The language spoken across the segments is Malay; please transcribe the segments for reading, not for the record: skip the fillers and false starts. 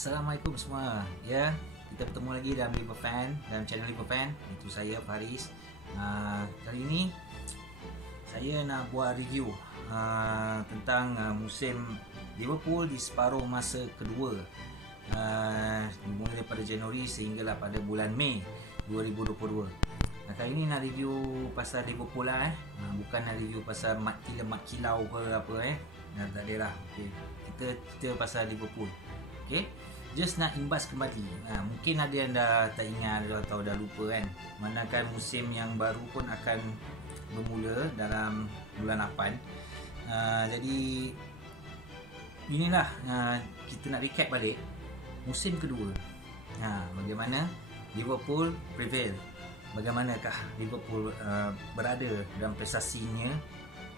Assalamualaikum semua. Ya, kita bertemu lagi dalam Liverpool Fan, dalam channel Liverpool Fan. Itu saya Faris. Kali ini saya nak buat review tentang musim Liverpool di separuh masa kedua, dimulai daripada Januari sehinggalah pada bulan Mei 2022. Kali ini nak review pasal Liverpool lah, bukan nak review pasal mat kilau ke apa tak ada lah. Kita cerita pasal Liverpool. Just nak imbas kembali. Mungkin ada yang dah tak ingat atau dah lupa kan, manakan musim yang baru pun akan bermula dalam bulan 8. Jadi inilah kita nak recap balik musim kedua. Bagaimana Liverpool prevail, bagaimanakah Liverpool berada dalam prestasinya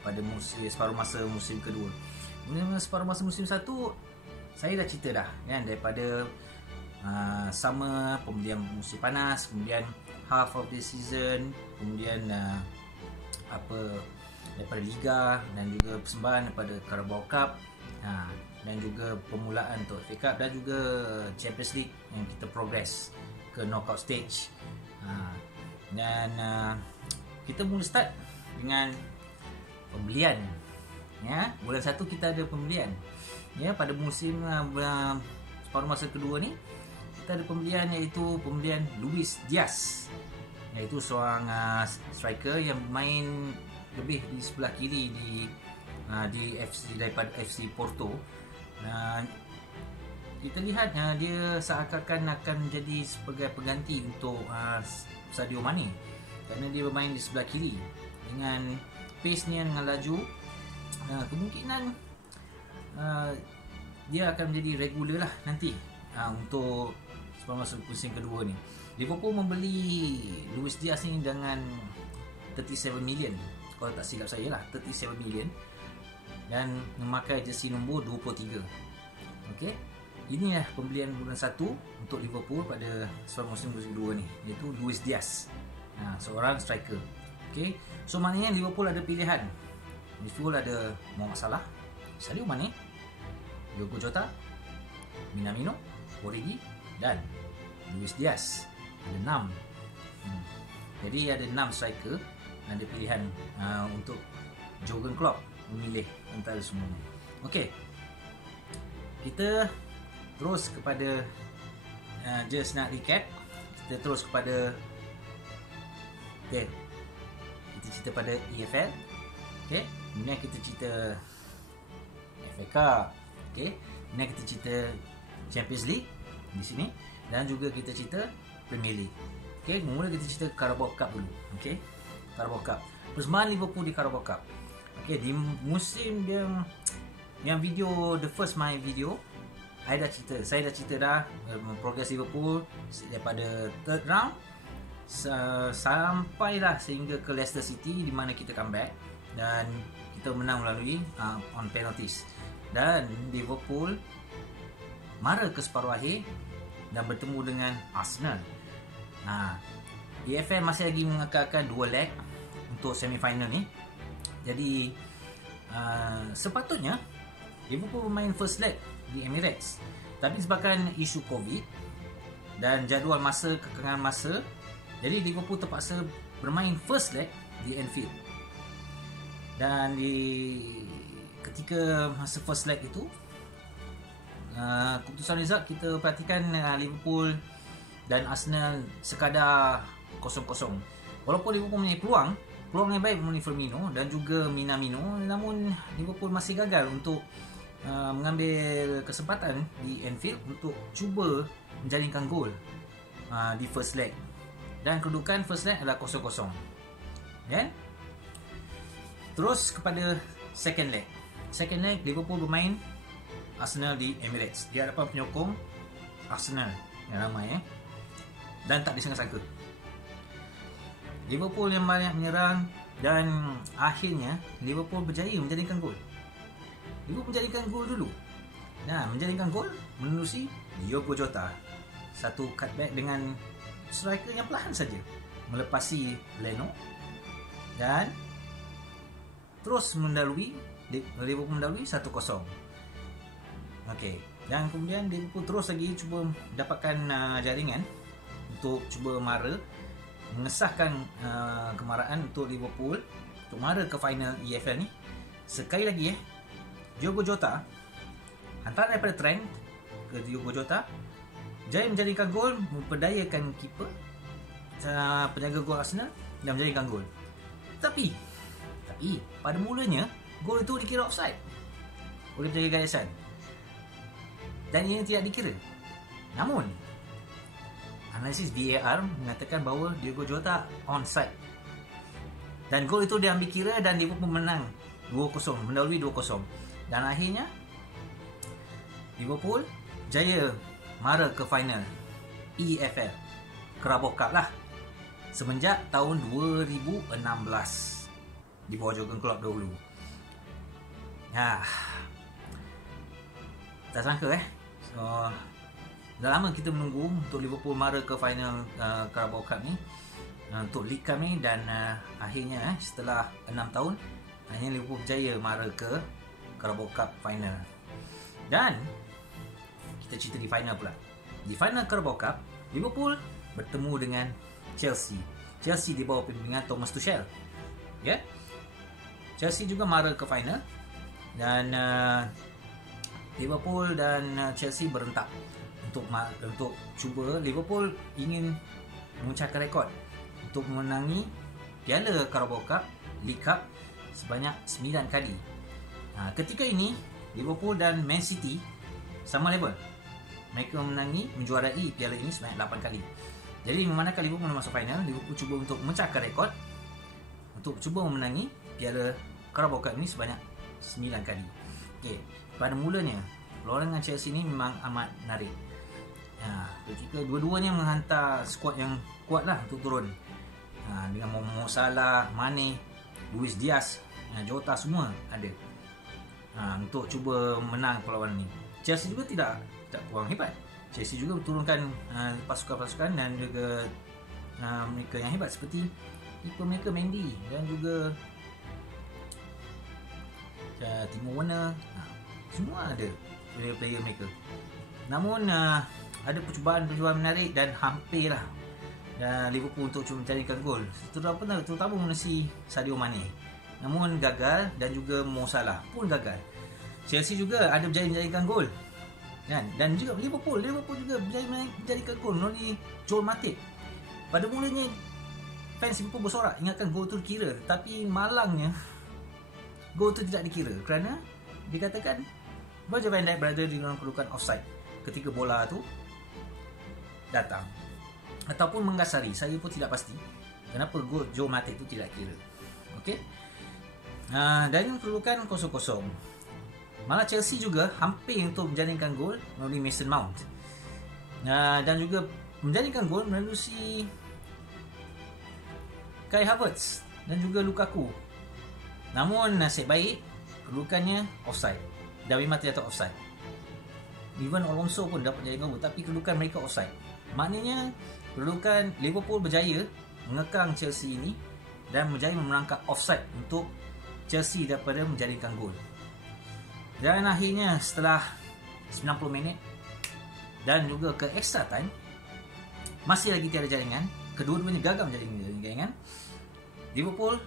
pada separuh masa musim kedua. Separuh masa musim satu saya dah cerita dah kan, daripada summer, kemudian musim panas, kemudian half of the season, kemudian daripada Liga dan juga persembahan daripada Carabao Cup, dan juga permulaan untuk FA Cup dan juga Champions League yang kita progress ke knockout stage. Dan kita mula start dengan pembelian. Bulan 1 kita ada pembelian. Pada musim separuh masa kedua ni kita ada pembelian, iaitu pembelian Luis Diaz, iaitu seorang striker yang main lebih di sebelah kiri di FC daripada FC Porto. Kita lihat dia seakan-akan akan menjadi sebagai pengganti untuk Sadio Mane, kerana dia bermain di sebelah kiri dengan pace-nya, dengan laju. Kemungkinan dia akan menjadi regular lah nanti untuk separuh masa musim kedua ni. Liverpool membeli Luis Diaz ni dengan 37 million, kalau tak silap saya lah, 37 million, dan memakai jersey nombor 23. Ini lah pembelian bulan 1 untuk Liverpool pada separuh musim kedua ni, iaitu Luis Diaz, seorang striker. So maknanya Liverpool ada pilihan. Liverpool ada Mohamed Salah, Sadio Mane, Diogo Jota, Minamino, Origi dan Luis Diaz. Ada 6. Jadi ada 6 striker, ada pilihan untuk Jurgen Klopp memilih antara semuanya. Kita terus kepada just nak recap. Kita terus kepada kita cerita pada EFL. Kemudian kita cerita FA Cup. Kemudian kita cerita Champions League di sini, dan juga kita cerita Premier League. Mula kita cerita Carabao Cup dulu. Carabao Cup, persembahan Liverpool di Carabao Cup. Di musim yang video, the first my video, saya dah cerita dah progress Liverpool daripada third round sampailah sehingga ke Leicester City, di mana kita comeback dan kita menang melalui on penalties. Dan Liverpool mara ke separuh akhir dan bertemu dengan Arsenal. EFL masih lagi mengekalkan 2 leg untuk semi final ni. Jadi sepatutnya Liverpool bermain first leg di Emirates, tapi sebabkan isu COVID dan jadual masa, kekangan masa, jadi Liverpool terpaksa bermain first leg di Anfield. Dan ketika masa first leg itu, keputusan result kita perhatikan Liverpool dan Arsenal sekadar 0-0. Walaupun Liverpool mempunyai peluang yang baik melalui Firmino dan juga Minamino, namun Liverpool masih gagal untuk mengambil kesempatan di Anfield untuk cuba menjaringkan gol di first leg. Dan kedudukan first leg adalah 0-0. Terus kepada second leg. Second leg Liverpool bermain Arsenal di Emirates di hadapan penyokong Arsenal yang ramai dan tak disangka-sangka. Liverpool yang banyak menyerang dan akhirnya Liverpool berjaya menjadikan gol. Liverpool menjadikan gol dulu. Menjadikan gol menerusi Diogo Jota. Satu cutback dengan striker yang perlahan saja melepasi Leno dan terus Liverpool mendalui 1-0. Dan kemudian Liverpool terus lagi cuba dapatkan jaringan untuk cuba mara, mengesahkan kemarahan untuk Liverpool untuk mara ke final EFL ni. Sekali lagi Diogo Jota hantaran daripada Trent ke Diogo Jota, jaya menjadikan gol, memperdayakan keeper penjaga gol Arsenal dan menjadikan gol. Tapi pada mulanya gol itu dikira offside oleh penjaga galisan dan ini tidak dikira. Namun analisis VAR mengatakan bahawa Diogo Jota onside dan gol itu diambil kira dan Liverpool menang 2-0, mendahului 2-0. Dan akhirnya Liverpool jaya mara ke final EFL Carabao Cup lah semenjak tahun 2016 di bawah Jurgen Klopp dahulu. Tak sangka dah lama kita menunggu untuk Liverpool mara ke final Carabao Cup ni, untuk League Cup ni, dan akhirnya setelah 6 tahun akhirnya Liverpool berjaya mara ke Carabao Cup final. Dan kita cerita di final pula. Di final Carabao Cup, Liverpool bertemu dengan Chelsea. Chelsea di bawah pimpinan Thomas Tuchel. Chelsea juga mara ke final dan Liverpool dan Chelsea berentak untuk cuba. Liverpool ingin memecahkan rekod untuk memenangi Piala Carabao Cup, League Cup sebanyak 9 kali. Ketika ini Liverpool dan Man City sama level. Mereka menjuarai piala ini sebanyak 8 kali. Jadi memandangkan Liverpool masuk final, Liverpool cuba untuk memecahkan rekod untuk cuba memenangi Piala Carabao Cup ini sebanyak 9 kali. Pada mulanya perlawanan dengan Chelsea ni memang amat menarik. Ketika dua-duanya menghantar skuad yang kuat lah untuk turun, dengan Mo Salah, Mane, Luis Diaz, Jota semua ada untuk cuba menang perlawanan ni. Chelsea juga tidak kurang hebat. Chelsea juga turunkan pasukan-pasukan dan juga mereka yang hebat seperti keeper mereka Mendy dan juga Timo Werner, semua ada player-player mereka. Namun ada percubaan menarik dan hampirlah Liverpool untuk cuba mencarikan gol, terutama mengenai Sadio Mane. Namun gagal, dan juga Mo Salah pun gagal. Chelsea juga ada berjaya menjadikan gol, dan juga Liverpool juga berjaya menjadikan gol melalui Joel Matip. Pada mulanya fans Liverpool bersorak ingatkan gol itu dikira, tapi malangnya gol itu tidak dikira kerana dikatakan Virgil van Dijk berada di dalam kedudukan offside ketika bola tu datang ataupun menggasari. Saya pun tidak pasti kenapa gol Joe Matip itu tidak kira. Dan kedudukan 0-0. Malah Chelsea juga hampir untuk menjaringkan gol melalui Mason Mount, dan juga menjaringkan gol melalui si Kai Havertz dan juga Lukaku. Namun nasib baik kedudukannya offside, dan memang tidak offside. Even Alonso pun dapat jaringkan gol, tapi kedudukan mereka offside. Maknanya kedudukan Liverpool berjaya mengekang Chelsea ini dan berjaya memenangkan offside untuk Chelsea daripada menjaringkan gol. Dan akhirnya setelah 90 minit dan juga ke extra time, masih lagi tiada jaringan, kedua-duanya gagal menjaringkan jaringan. Liverpool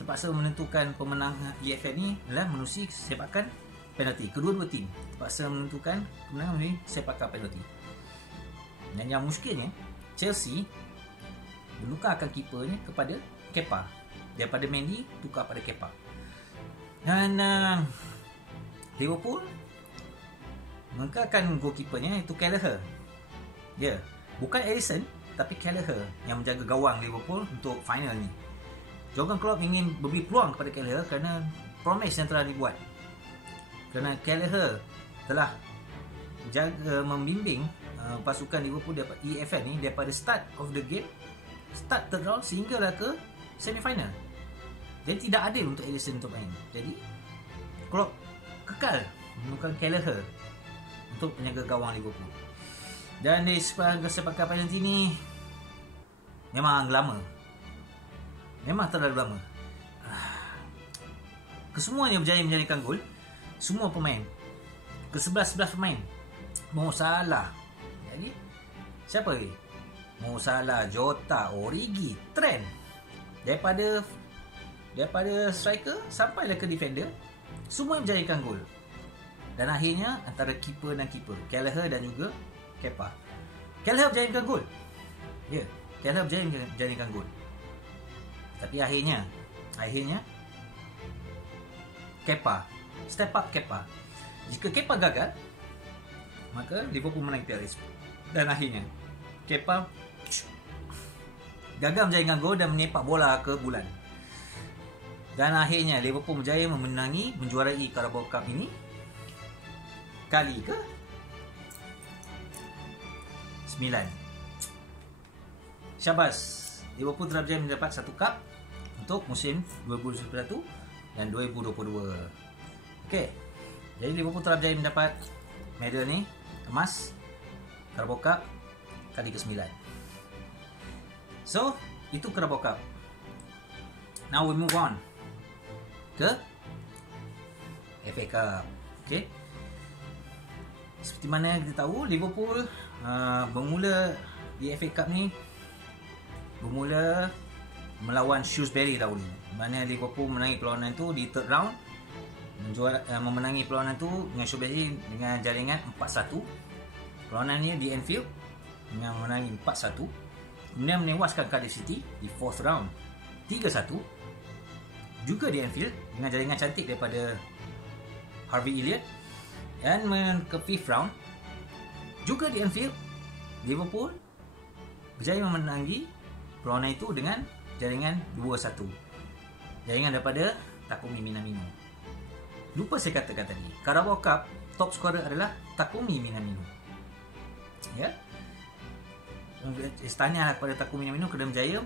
terpaksa menentukan pemenang EFL ni adalah menerusi sepakan penalti. Kedua-dua tim terpaksa menentukan kemenangan melalui sepakan penalti. Dan yang muskilnya, Chelsea menukarkan keepernya kepada Kepa. Daripada Mendy tukar pada Kepa. Dan Liverpool mengekalkan goalkeepernya itu Kelleher. Bukan Alisson, tapi Kelleher yang menjaga gawang Liverpool untuk final ni. Jurgen Klopp ingin beri peluang kepada Kelleher kerana promise yang telah dibuat. Kerana Kelleher telah membimbing pasukan Liverpool daripada EFL ni daripada start of the game, start third round sehinggalah ke semi-final. Jadi tidak adil untuk Alisson untuk main. Jadi Klopp kekal menemukan Kelleher untuk penjaga gawang Liverpool. Dan di sepakan penalti ni memang lama. Memang terlalu lama. Kesemuanya berjaya menjadikan gol. Semua pemain ke-11 pemain. Mo Salah. Jadi siapa lagi? Mo Salah, Jota, Origi, Trent. Daripada striker sampailah ke defender, semua menjayakan gol. Dan akhirnya antara keeper dan keeper, Kelleher dan juga Kepa. Kelleher menjayakan gol. Ya, Kelleher menjayakan gol. Tapi akhirnya Kepa, step up Kepa. Jika Kepa gagal, maka Liverpool menang Paris. Dan akhirnya Kepa gagal menjayakan gol dan menyepak bola ke bulan. Dan akhirnya Liverpool berjaya menjuarai Carabao Cup ini kali ke 9. Syabas, Liverpool telah berjaya mendapat satu cup untuk musim 2021 dan 2022. Okey. Jadi Liverpool telah berjaya mendapat medal ni, emas, Carabao Cup kali ke-9. So, itu Carabao Cup. Now we move on ke FA Cup. Okey. Seperti mana kita tahu, Liverpool bermula di FA Cup ni bermula melawan Shrewsbury dahulu. Mana Liverpool menangi perlawanan itu di third round, memenangi perlawanan itu dengan Shrewsbury dengan jaringan 4-1. Perlawanan ni di Anfield dengan menangi 4-1. Kemudian menewaskan Cardiff City di fourth round 3-1, juga di Anfield dengan jaringan cantik daripada Harvey Elliott. Dan ke fifth round juga di Anfield, Liverpool berjaya memenangi perlawanan itu dengan jaringan 2-1. Jaringan daripada Takumi Minamino. Lupa saya katakan tadi, Carabao Cup top scorer adalah Takumi Minamino. Ya. Tahniah kepada Takumi Minamino kerana berjaya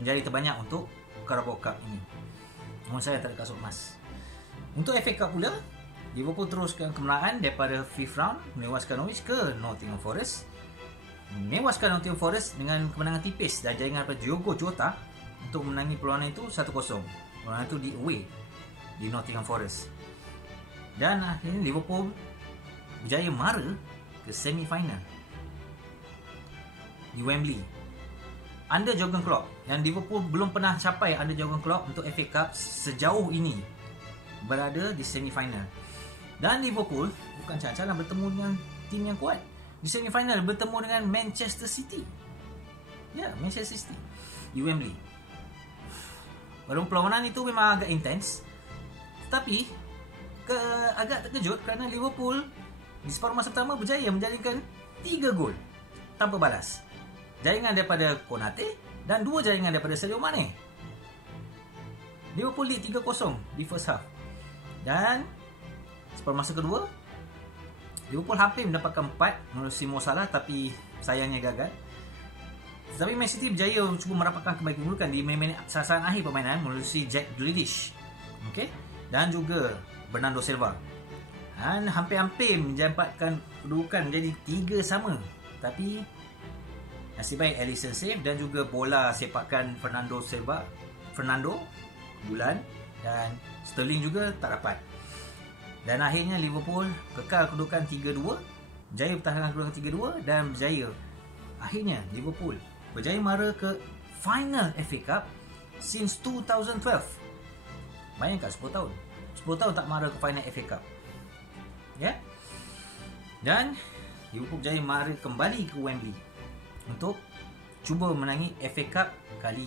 menjadi terbanyak untuk Carabao Cup ini. Namun saya tak ada kasut emas. Untuk FA Cup pula, Liverpool teruskan kemenangan daripada fifth round, menewaskan Norwich ke Nottingham Forest. Menewaskan Nottingham Forest dengan kemenangan tipis dan jaringan daripada Diogo Jota untuk menangi perlawanan itu 1-0. Perlawanan itu di away di Nottingham Forest. Dan akhirnya Liverpool berjaya mara ke semi final di Wembley under Jurgen Klopp. Dan Liverpool belum pernah capai under Jurgen Klopp untuk FA Cup sejauh ini, berada di semi final. Dan Liverpool bukan cacalan bertemu dengan tim yang kuat. Di semi final bertemu dengan Manchester City. Ya, Manchester City di Wembley. Walaupun perlawanan itu memang agak intens, tapi agak terkejut kerana Liverpool di separuh masa pertama berjaya menjaringkan 3 gol tanpa balas. Jaringan daripada Konate dan 2 jaringan daripada Sadio Mane. Liverpool lead 3-0 di first half. Dan separuh masa kedua, Liverpool hampir mendapatkan 4 melalui Mo Salah, tapi sayangnya gagal. Tetapi Man City berjaya cuba merapatkan kembali kedudukan di minit sasaran akhir permainan melalui Jack Grealish, okay? Dan juga Bernardo Silva. Dan hampir-hampir menjemputkan kedudukan menjadi 3 sama. Tapi nasib baik Alisson save dan juga bola sepakan Fernando Bulan dan Sterling juga tak dapat. Dan akhirnya Liverpool kekal kedudukan 3-2, berjaya pertahankan kedudukan 3-2 dan berjaya. Akhirnya Liverpool berjaya mara ke final FA Cup since 2012. Bayangkan 10 tahun. 10 tahun tak mara ke final FA Cup. Ya. Dan Liverpool berjaya mara kembali ke Wembley untuk cuba menangi FA Cup kali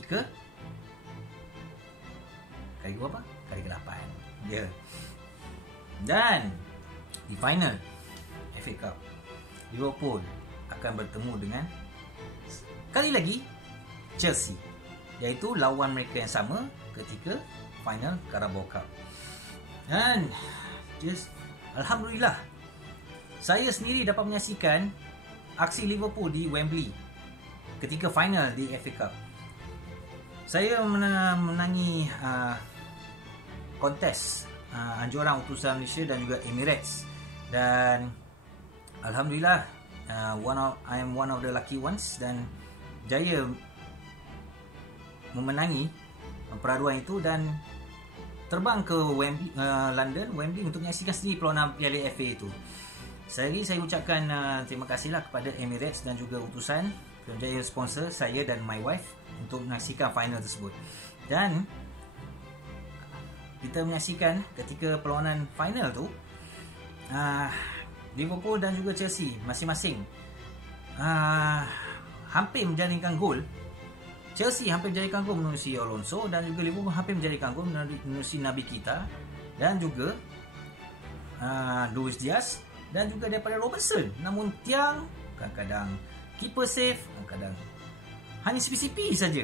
berapa? Kali ke-8. Ya. Dan di final FA Cup, Liverpool akan bertemu dengan kali lagi Chelsea, iaitu lawan mereka yang sama ketika final Carabao Cup. Dan alhamdulillah, saya sendiri dapat menyaksikan aksi Liverpool di Wembley ketika final di FA Cup. Saya menangi kontes anjuran utusan Malaysia dan juga Emirates, dan alhamdulillah I am one of the lucky ones dan jaya memenangi peraduan itu. Dan terbang ke London, Wembley untuk menyaksikan sendiri perlawanan Piala FA itu. Saya ucapkan terima kasihlah kepada Emirates dan juga utusan penjaya sponsor saya dan my wife untuk menyaksikan final tersebut. Dan kita menyaksikan ketika perlawanan final tu, Liverpool dan juga Chelsea masing-masing hampir menjaringkan gol. Chelsea hampir menjaringkan gol menerusi Alonso, dan juga Liverpool hampir menjaringkan gol menerusi Naby Keita dan juga Luis Diaz dan juga daripada Robertson. Namun tiang, kadang-kadang keeper save, kadang-kadang hanya sipi-sipi saja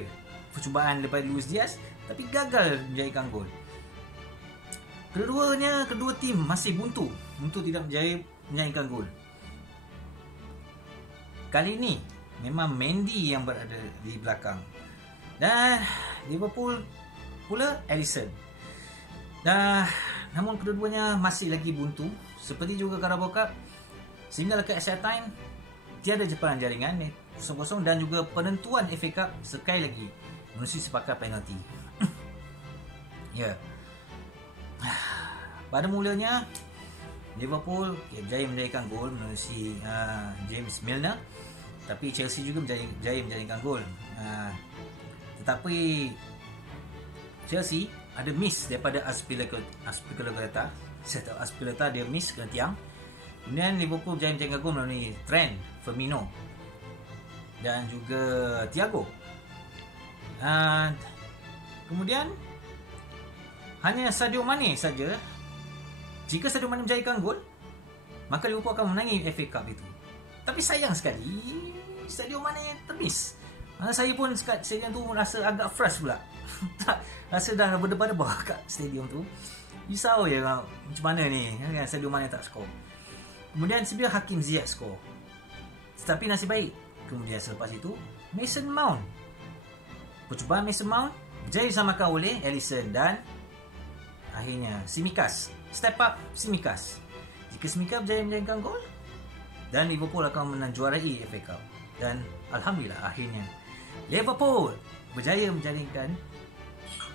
percubaan daripada Luis Diaz, tapi gagal menjaringkan gol. Kedua tim masih buntu tidak menjaringkan gol. Kali ini memang Mendy yang berada di belakang, dan Liverpool pula Alisson. Namun kedua-duanya masih lagi buntu, seperti juga Carabao Cup. Sehingga ke extra time tiada jeparan jaringan 0-0, dan juga penentuan FA Cup sekali lagi menerusi sepakat penalti. Ya. Pada mulanya Liverpool berjaya menjaringkan gol menerusi James Milner, tapi Chelsea juga berjaya menjaringkan gol. Tetapi Chelsea ada miss daripada Azpilicueta. Saya tahu Azpilicueta dia miss kena tiang. Kemudian Liverpool berjaya menjaringkan gol melalui Trent, Firmino dan juga Thiago. Kemudian hanya Sadio Mane saja. Jika Sadio Mane menjaringkan gol, maka Liverpool akan menangi FA Cup itu. Tapi sayang sekali Sadio Mane termiss. Saya pun kat stadium tu rasa agak frust pula. Rasa dah berdebar-debar kat stadium tu. Risau je macam mana ni kan, Sadio Mane tak skor. Kemudian sebenarnya Hakim Ziyech skor, tetapi nasib baik kemudian selepas itu Mason Mount, percubaan Mason Mount berjaya disamakan oleh Alisson, dan akhirnya Tsimikas step up. Jika Tsimikas berjaya menjaringkan gol, dan Liverpool akan menjuarai FA Cup. Dan Alhamdulillah akhirnya Liverpool berjaya menjaringkan,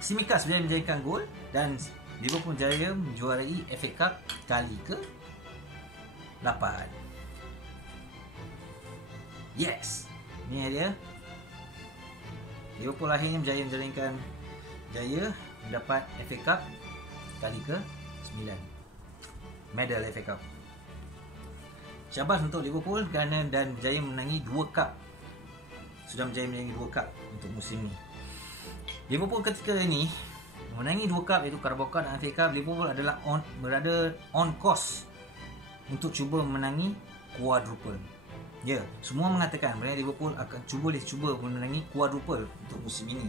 Tsimikas berjaya menjaringkan gol, dan Liverpool berjaya menjuarai FA Cup kali ke-8. Yes, ni dia. Liverpool akhirnya berjaya mendapat FA Cup kali ke-9, medal FA Cup. Syabas untuk Liverpool kerana dan berjaya menangi 2 cup. Sudah berjaya menangi 2 cup untuk musim ni. Liverpool ketika ini menangi 2 cup, iaitu Carabao Cup dan FA Cup. Liverpool adalah berada on course untuk cuba menangi quadruple. Ya, semua mengatakan bahawa Liverpool akan cuba menangi quadruple untuk musim ini.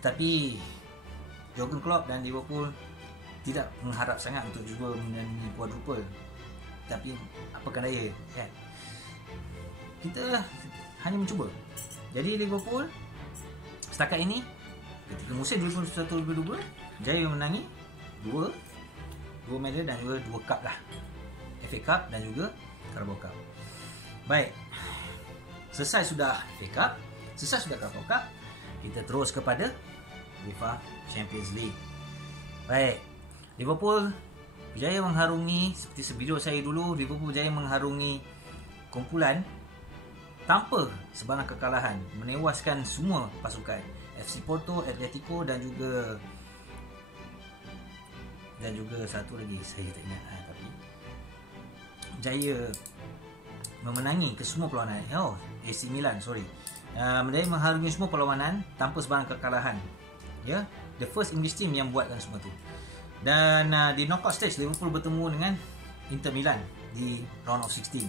Tetapi Jurgen Klopp dan Liverpool tidak mengharap sangat untuk cuba menangi quadruple. Tapi apakan daya kan? Kita hanya mencuba. Jadi Liverpool setakat ini ketika musim 2021-2022 jaya menangi 2 medal dan juga 2 cup lah. FA Cup dan juga Carabao Cup. Baik. Selesai sudah FA Cup, selesai sudah Carabao Cup, kita terus kepada UEFA Champions League. Baik. Liverpool berjaya mengharungi, seperti video saya dulu, Liverpool berjaya mengharungi kumpulan tanpa sebarang kekalahan, menewaskan semua pasukan FC Porto, Atletico dan juga satu lagi saya tak ingat, tapi berjaya memenangi kesemua perlawanan. AC Milan, berjaya mengharungi semua perlawanan tanpa sebarang kekalahan. Ya, the first English team yang buatkan semua tu. Dan di knockout stage Liverpool bertemu dengan Inter Milan di round of 16.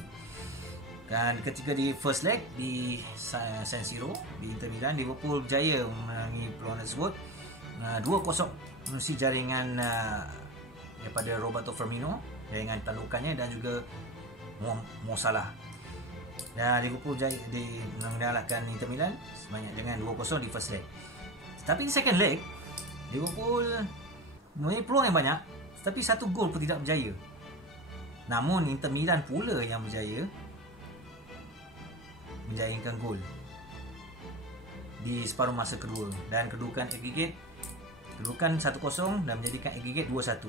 Dan ketika di first leg di San Siro di Inter Milan, Liverpool berjaya memenangi perlawanan tersebut 2-0 menerusi jaringan daripada Roberto Firmino, jaringan tandukannya dan juga Mo Salah. Dan Liverpool berjaya mengalahkan Inter Milan sebanyak dengan 2-0 di first leg. Tapi di second leg Liverpool mempunyai peluang yang banyak, tetapi 1 gol pun tidak berjaya. Namun Inter Milan pula yang berjaya menjaringkan gol di separuh masa kedua, dan kedudukan aggregate kedudukan 1-0 dan menjadikan aggregate 2-1.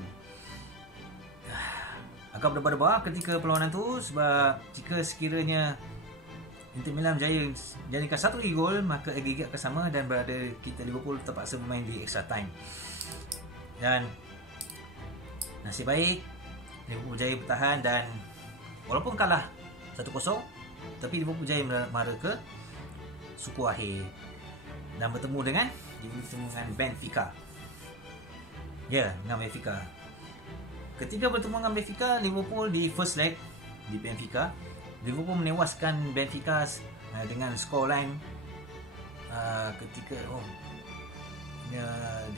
Agak berdebar-debar ketika perlawanan tu, sebab jika sekiranya Inter Milan berjaya menjadikan satu lagi gol, maka aggregate akan sama dan berada kita Liverpool terpaksa bermain di extra time. Dan nasib baik Liverpool berjaya bertahan dan walaupun kalah 1-0, tapi Liverpool berjaya mara ke suku akhir dan bertemu dengan Benfica. Ya, dengan Benfica. Ketika bertemu dengan Benfica, Liverpool di first leg di Benfica, Liverpool menewaskan Benfica dengan scoreline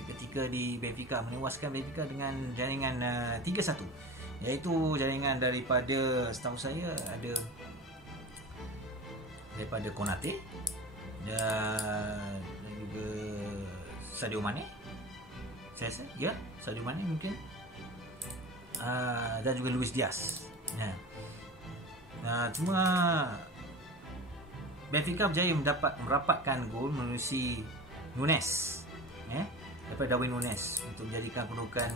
ketika di Benfica, menewaskan Benfica dengan jaringan 3-1, iaitu jaringan daripada, setahu saya ada daripada Konate dan juga Sadio Mane, saya rasa ya, Sadio Mane mungkin, dan juga Luis Diaz. Cuma Benfica berjaya merapatkan gol melalui Nunes, daripada Darwin Nunes untuk menjadikan kedudukan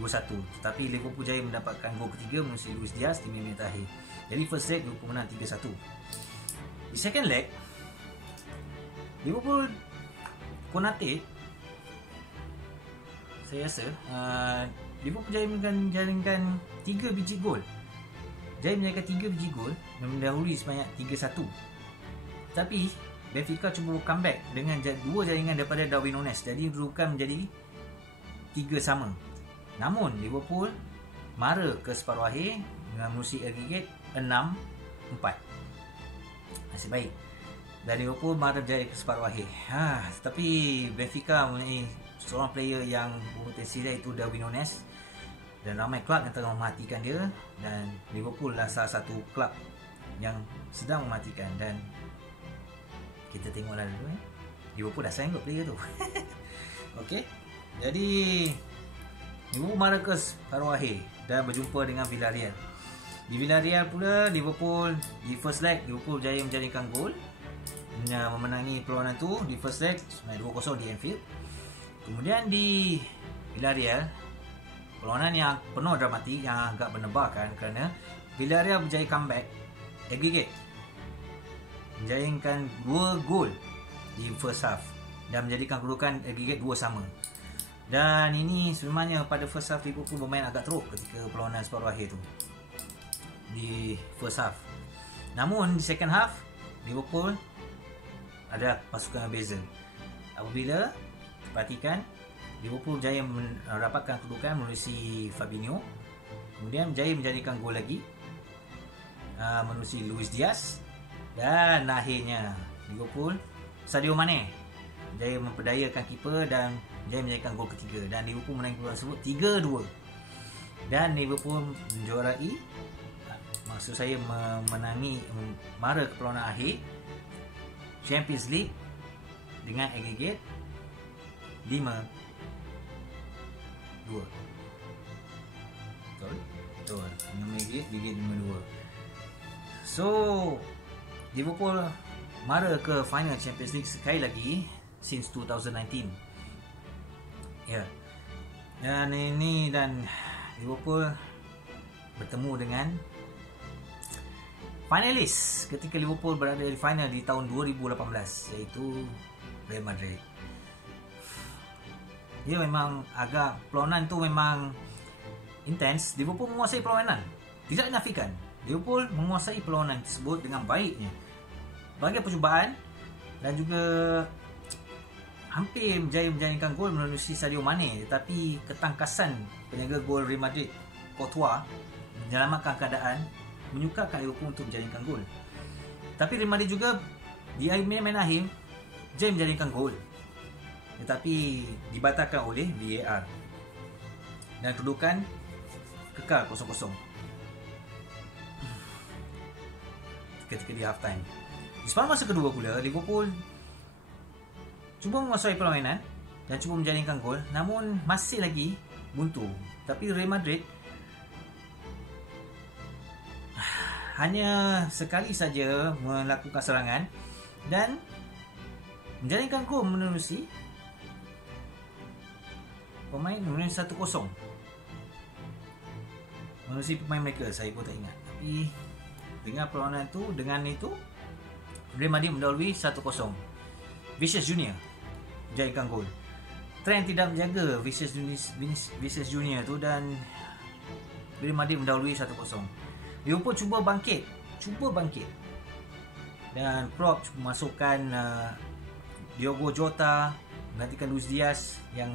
2-1. Tetapi Liverpool berjaya mendapatkan gol ketiga melalui Luis Diaz di minit akhir. Jadi first leg Liverpool menang 3-1. Di second leg Liverpool, Konate, saya rasa Liverpool berjaya menjaringkan 3 biji gol. Jaya menjaringkan 3 biji gol dan mendahului sebanyak 3-1. Tapi Benfica cuba comeback dengan 2 jaringan daripada Darwin Nunes. Jadi kedudukan menjadi 3 sama. Namun Liverpool mara ke separuh akhir dengan melalui aggregate 6-4. Nasib baik. Dan Liverpool mara berjaya ke separuh akhir. Tetapi Benfica mempunyai seorang player yang berpotensi, iaitu Darwin Nunes, dan ramai klub yang tengah mematikan dia, dan Liverpool adalah salah satu klub yang sedang mematikan. Dan kita tengoklah dulu, Liverpool dah sign player tu. Okey. Jadi Liverpool mara ke separuh akhir dan berjumpa dengan Villarreal. Di Villarreal pula, Liverpool di first leg Liverpool berjaya menjaringkan gol, memenangi perlawanan tu di first leg 2-0 di Anfield. Kemudian di Villarreal, perlawanan yang penuh dramatik, yang agak menebarkan kerana Villarreal berjaya comeback aggregate, menjaringkan 2 gol di first half dan menjadikan kedudukan aggregate 2 sama. Dan ini sebenarnya pada first half Liverpool bermain agak teruk ketika perlawanan separuh akhir tu di first half. Namun di second half Liverpool ada pasukan yang beza. Apabila perhatikan, Liverpool berjaya mendapatkan kedudukan melalui Fabinho, kemudian berjaya menjadikan gol lagi melalui Luis Diaz, dan akhirnya Liverpool, Sadio Mane berjaya memperdayakan keeper dan berjaya menjadikan gol ketiga, dan Liverpool menang gol tersebut 3-2. Dan Liverpool menjuarai, maksud saya memenangi, mara ke perlawanan akhir Champions League dengan aggregate 5-2. Betul. Dengan aggregate 5-2. So Liverpool mara ke final Champions League sekali lagi since 2019. Ya. Dan Liverpool bertemu dengan finalis ketika Liverpool berada di final di tahun 2018, iaitu Real Madrid. Dia memang agak, perlawanan tu memang intens. Liverpool menguasai perlawanan, tidak dinafikan. Liverpool menguasai perlawanan tersebut dengan baiknya. Bagi percubaan dan juga hampir berjaya menjaringkan gol melalui Sadio Mane, tetapi ketangkasan penjaga gol Real Madrid, Courtois, menyelamatkan keadaan, menyukarkan Liverpool untuk menjaringkan gol. Tapi Real Madrid juga di main akhir berjaya menjaringkan gol, tetapi dibatalkan oleh VAR dan kedudukan kekal 0-0 ketika di half time. Di separuh masa kedua pula, Liverpool cuba menguasai permainan dan cuba menjaringkan gol, namun masih lagi buntu. Tapi Real Madrid hanya sekali saja melakukan serangan dan menjaringkan gol menerusi pemain kemudian 1-0 menerusi pemain mereka, saya pun tak ingat. Tapi dengan perlawanan itu, dengan itu Real Madrid mendahului 1-0. Vinicius Junior menjadikan gol. Trent tidak menjaga Vinicius Junior tu dan Real Madrid mendahului 1-0. Liverpool cuba bangkit dan Klopp masukkan Diogo Jota menggantikan Luis Diaz yang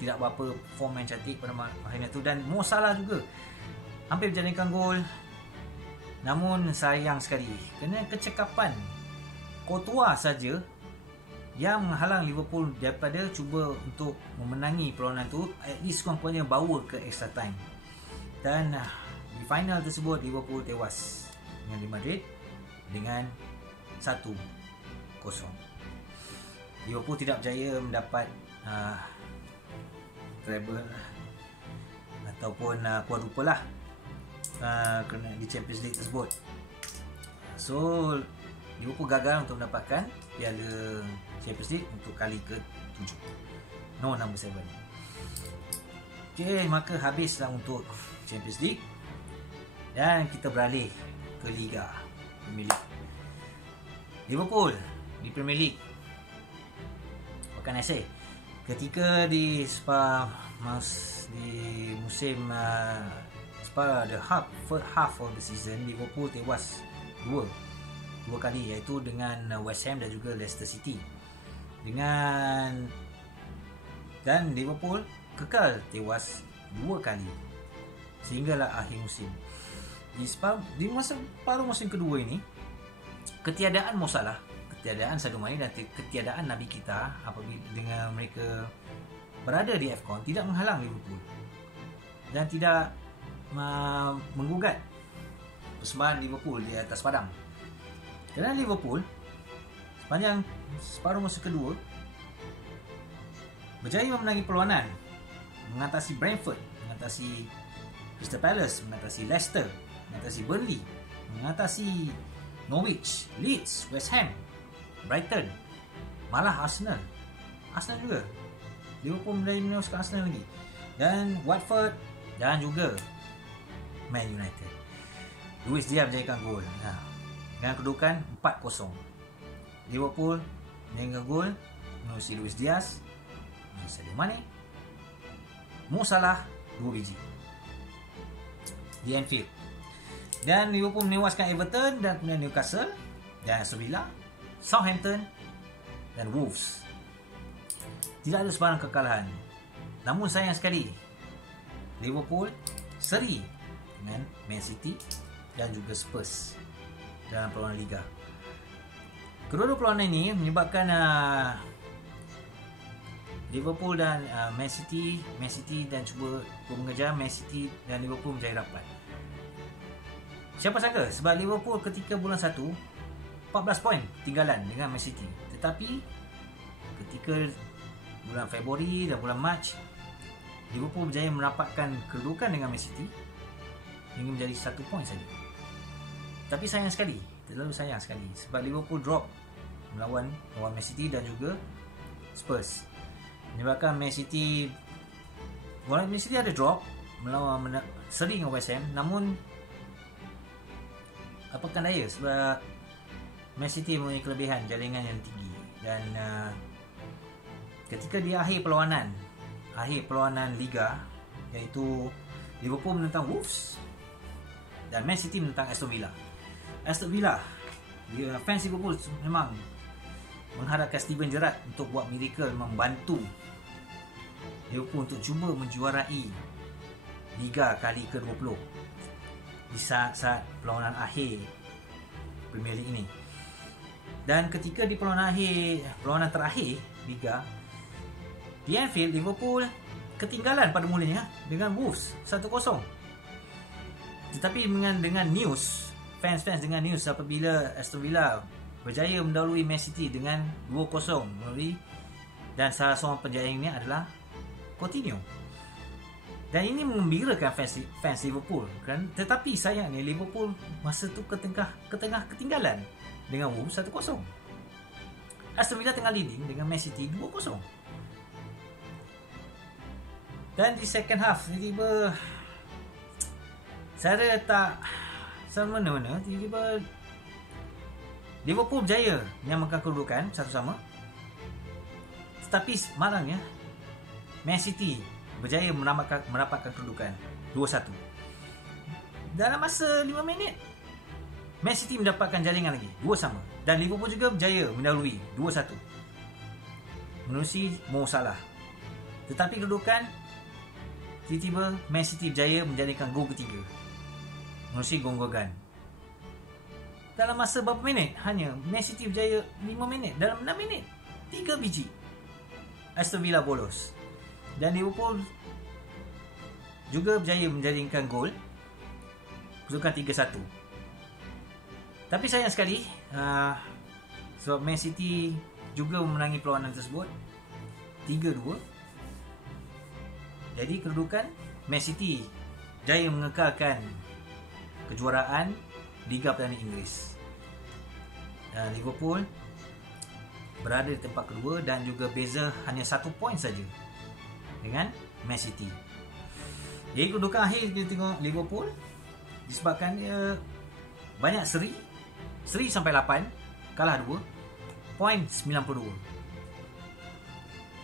tidak berapa form yang cantik pada hari itu, dan Mo Salah juga hampir menjadikan gol. Namun sayang sekali kerana kecekapan Courtois saja yang menghalang Liverpool daripada cuba untuk memenangi perlawanan itu, at least kurang-kurangnya bawa ke extra time. Dan di final tersebut Liverpool tewas dengan Real Madrid dengan 1-0. Liverpool tidak berjaya mendapat treble ataupun quadruple lah kerana di Champions League tersebut. So Liverpool gagal untuk mendapatkan Piala Champions League untuk kali ke-7. No, number 7. Okay, maka habislah untuk Champions League dan kita beralih ke Liga Premier League. Liverpool di Premier League, what can I say, ketika di musim the first half of the season, Liverpool tewas dua kali, iaitu dengan West Ham dan juga Leicester City. Dan Liverpool kekal tewas 2 kali sehinggalah akhir musim. Di masa paruh musim kedua ini, ketiadaan Mo Salah, ketiadaan Sadio Mane dan ketiadaan Naby Keita apabila dengan mereka berada di AFCON tidak menghalang Liverpool dan tidak menggugat persembahan Liverpool di atas padang. Kerana Liverpool sepanjang separuh masa kedua berjaya memenangi perlawanan, mengatasi Brentford, mengatasi Crystal Palace, mengatasi Leicester, mengatasi Burnley, mengatasi Norwich, Leeds, West Ham, Brighton, malah Arsenal juga. Liverpool menewaskan Arsenal lagi, dan Watford dan juga Man United. Luis Diaz menjadikan gol dengan kedudukan 4-0. Liverpool menjadikan gol menerusi Luis Diaz, Sadio Mane, Mo Salah 2 biji di Anfield. Dan Liverpool menewaskan Everton dan kemudian Newcastle dan Aston Villa, Southampton dan Wolves. Tidak ada sebarang kekalahan. Namun sayang sekali Liverpool seri dengan Man City dan juga Spurs dalam perlawanan Liga. Kedua-dua perlawanan ini menyebabkan Liverpool dan Man City dan cuba mengejar Man City dan Liverpool menjadi rapat. Siapa sangka, sebab Liverpool ketika bulan 1 14 poin tinggalan dengan Man City. Tetapi ketika bulan Februari dan bulan Mac, Liverpool berjaya merapatkan kedudukan dengan Man City hingga menjadi 1 poin saja. Tapi sayang sekali, terlalu sayang sekali, sebab Liverpool drop melawan Man City dan juga Spurs. Menyebabkan Man City ada drop melawan seri dengan West Ham, namun apakan daya sebab Man City mempunyai kelebihan jaringan yang tinggi. Dan ketika di akhir perlawanan Liga, iaitu Liverpool menentang Wolves dan Man City menentang Aston Villa, fans Liverpool memang mengharapkan Steven Gerrard untuk buat miracle, membantu Liverpool untuk cuba menjuarai Liga kali ke-20 di saat perlawanan akhir Premier League ini. Dan ketika di perlawanan terakhir Liga di Anfield, Liverpool ketinggalan pada mulanya dengan Wolves 1-0. Tetapi dengan news, fans dengan news apabila Aston Villa berjaya mendahului Man City dengan 2-0 melalui, dan salah seorang penjaya ini adalah Coutinho. Dan ini mengembirakan fans Liverpool kan. Tetapi sayangnya Liverpool masa tu ketengah ketinggalan dengan Wolves 1-0. Aston Villa tengah leading dengan Man City 2-0. Dan di second half tiba-tiba saya tak sama mana-mana, tiba-tiba Liverpool berjaya menyamakan kedudukan satu sama. Tetapi malangnya Man City berjaya merapatkan kedudukan 2-1. Dalam masa 5 minit Man City mendapatkan jaringan lagi 2-2, dan Liverpool juga berjaya mendahului 2-1 menerusi Mo Salah. Tetapi kedudukan tiba-tiba Man City berjaya menjadikan gol ketiga menerusi Gundogan. Dalam masa berapa minit? Hanya Man City berjaya 5 minit. Dalam 6 minit 3 biji Aston Villa bolos. Dan Liverpool juga berjaya menjadikan gol kedudukan 3-1. Tapi sayang sekali sebab Man City juga memenangi perlawanan tersebut 3-2. Jadi kedudukan Man City jaya mengekalkan kejuaraan Liga Perdana Inggeris. Liverpool berada di tempat kedua dan juga beza hanya 1 poin saja dengan Man City. Jadi kedudukan akhir kita tengok Liverpool disebabkan dia banyak seri sampai 8, kalah 2, poin 92.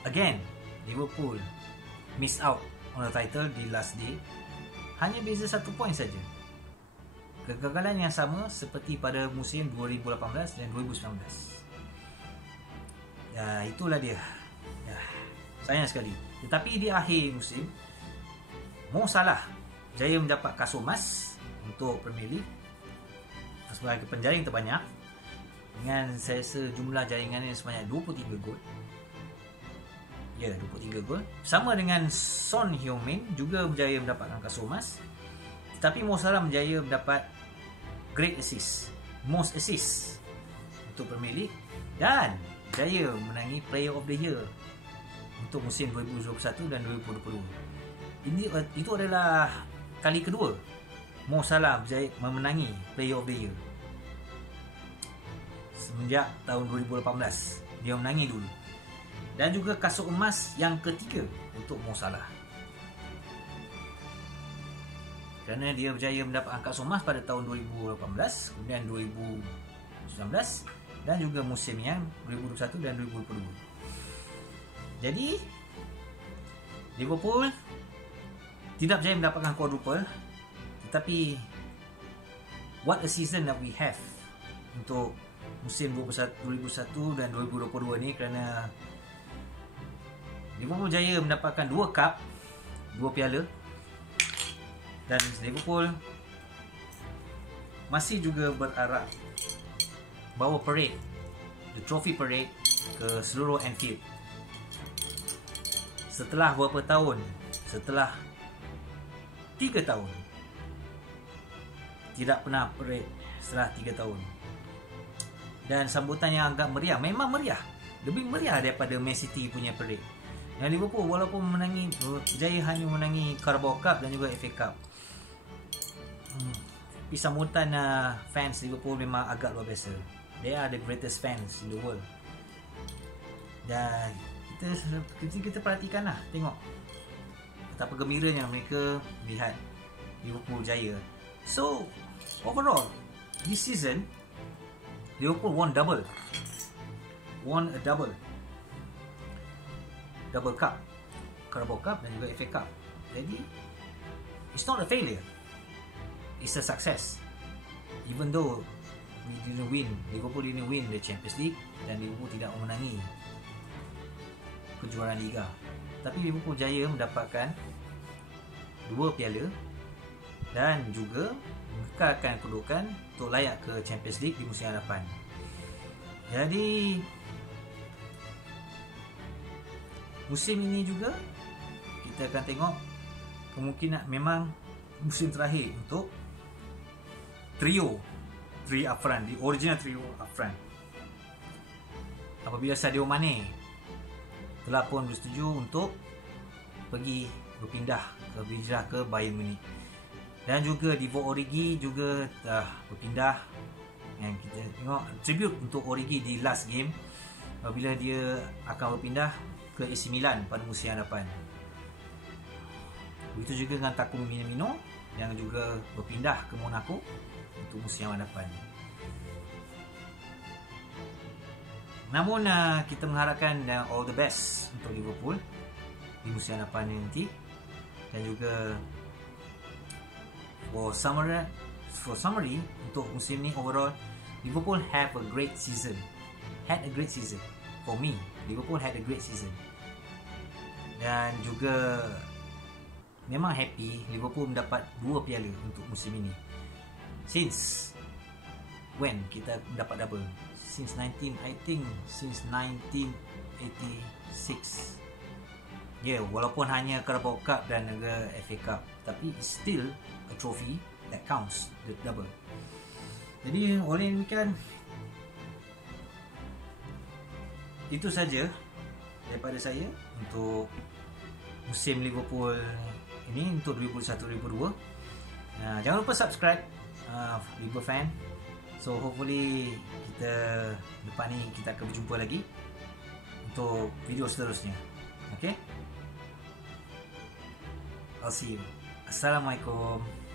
Again, Liverpool miss out on the title di last day. Hanya beza 1 poin saja. Kegagalan yang sama seperti pada musim 2018 dan 2019. Ya, itulah dia. Ya, sayang sekali. Tetapi di akhir musim, Mo Salah jaya mendapat kasut emas untuk Premier League sebagai penjaring terbanyak dengan saya rasa jumlah jaringannya sebanyak 23 gol. Ya, 23 gol. Sama dengan Son Heung-min juga berjaya mendapatkan kasut emas. Tetapi Mo Salah berjaya mendapat great assist, most assist untuk Premier League, dan berjaya menangi Player of the Year untuk musim 2021 dan 2022. Itu adalah kali kedua Mo Salah berjaya memenangi Player of the Year. Semenjak tahun 2018 dia menangi dulu. Dan juga kasut emas yang ketiga untuk Mo Salah, kerana dia berjaya mendapatkan kasut emas pada tahun 2018, kemudian 2019 dan juga musim yang 2021 dan 2022. Jadi Liverpool tidak berjaya mendapatkan quadruple, tetapi what a season that we have untuk musim 2021 dan 2022 ni, kerana Liverpool jaya mendapatkan 2 cup, 2 piala, dan Liverpool masih juga berharap bawa parade, the trophy parade, ke seluruh Anfield. Setelah berapa tahun, setelah 3 tahun tidak pernah parade, setelah 3 tahun. Dan sambutan yang agak meriah, memang meriah, lebih meriah daripada Man City punya parade. Dan Liverpool walaupun menangi, berjaya hanya menangi Carabao Cup dan juga FA Cup, tapi sambutan fans Liverpool memang agak luar biasa. They are the greatest fans in the world. Dan kita perhatikanlah, tengok betapa gembiranya mereka melihat Liverpool jaya. So overall this season Liverpool won a double cup, Carabao Cup dan juga FA Cup. Jadi it's not a failure, it's a success. Even though Liverpool didn't win the Champions League dan Liverpool tidak memenangi kejuaraan Liga, tapi Liverpool jaya mendapatkan 2 piala dan juga mengekalkan kedudukan untuk layak ke Champions League di musim hadapan. Jadi musim ini juga kita akan tengok kemungkinan memang musim terakhir untuk trio up front, the original trio up front, apabila Sadio Mane telah pun bersetuju untuk berpindah ke Bayern Munich, dan juga Divock Origi juga telah berpindah. Yang kita tengok tribute untuk Origi di last game apabila dia akan berpindah ke AC Milan pada musim hadapan. Begitu juga dengan Takumi Minamino yang juga berpindah ke Monaco untuk musim hadapan. Namun kita mengharapkan all the best untuk Liverpool di musim hadapan nanti. Dan juga for summary untuk musim ni overall, Liverpool had a great season. For me, Liverpool had a great season. Dan juga memang happy Liverpool mendapat 2 piala untuk musim ini. Since when kita mendapat double? Since 1986. Ya, walaupun hanya Carabao Cup dan juga FA Cup, tapi still a trophy that counts, the double. Jadi oleh demikian, itu saja daripada saya untuk musim Liverpool ini untuk 2021-2022. Jangan lupa subscribe Liverpool fan. So hopefully depan ni kita akan berjumpa lagi untuk video seterusnya. Okay, I'll see you. Assalamualaikum.